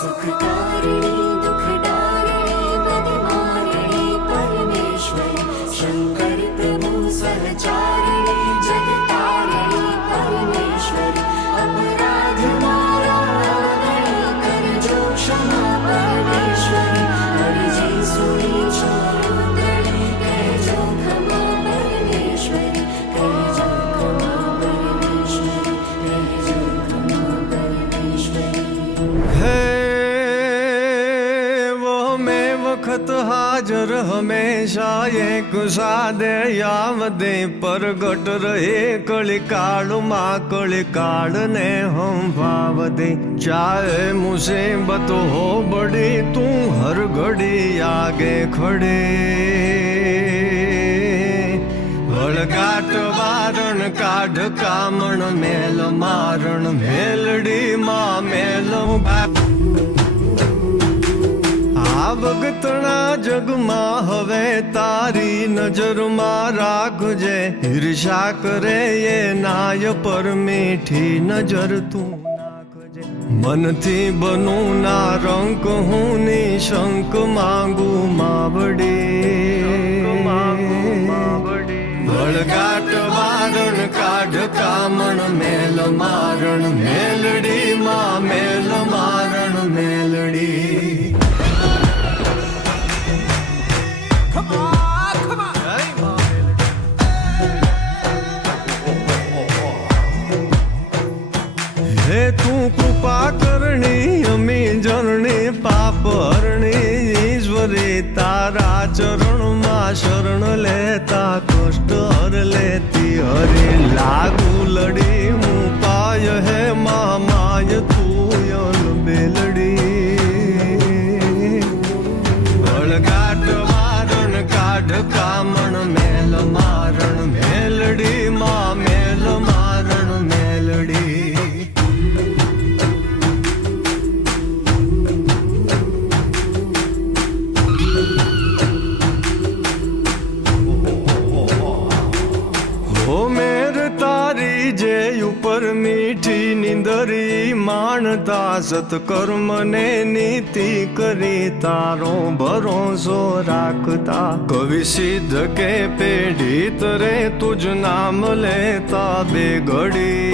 सुखकारिणी दुखदारिणी बदमारिणी परमेश्वरी शंकर प्रभु सहचारिणी जगतारिणी परमेश्वरी अपराध मारा आगळे करजो क्षमा परमेश्वरी हरिजी सुनी छोरुदड़ी कहजो क्षमा परमेश्वरी कहजो क्षमा परमेश्वरी कहजो क्षमा परमेश्वरी है वो में वक्त हाजर हमेशा एक सादे यावदे प्रगट रहे कलिकाल माँ कलिकाल ने हम भाव दे चाहे मुसीबत हो बड़ी तू हर घड़ी आगे खड़े વળગાટ વારણ કાઢ કામણ મેલ મારણ મેલડી માં મેલ આ વખતના જગમાં હવે તારી નજરમાં રાખજે ઈર્ષા કરે એ નાય પર મીઠી નજર તું નાખજે મનથી બનું ના રંક હું નિશંક માંગુ માવડી વળગાટ વારણ કાઢ કામણ મેલ મારણ મેલડી માં મેલ મારણ મેલડી હે તું કૃપા કરણી અમી જરણી પાપ હરણી ઈશ્વરી તારા ચરણમાં શરણ લેતા કષ્ટ હર લેતી હરે લાગુ લડી હું પાય હે મામાય તું યલ બેલડી વળગાટ વારણ કાઢ કામણ મેલ મારણ મેલડી માં મેલ મારણ મેલડી હો મેર તારી જે ઉપર મીઠી નિંદરી માણતા સત્કર્મને નીતિ કરી તારો ભરોસો રાખતા કવિ સિદ્ધ કે પેઢી તરે તુજ નામ લેતા બે ઘડી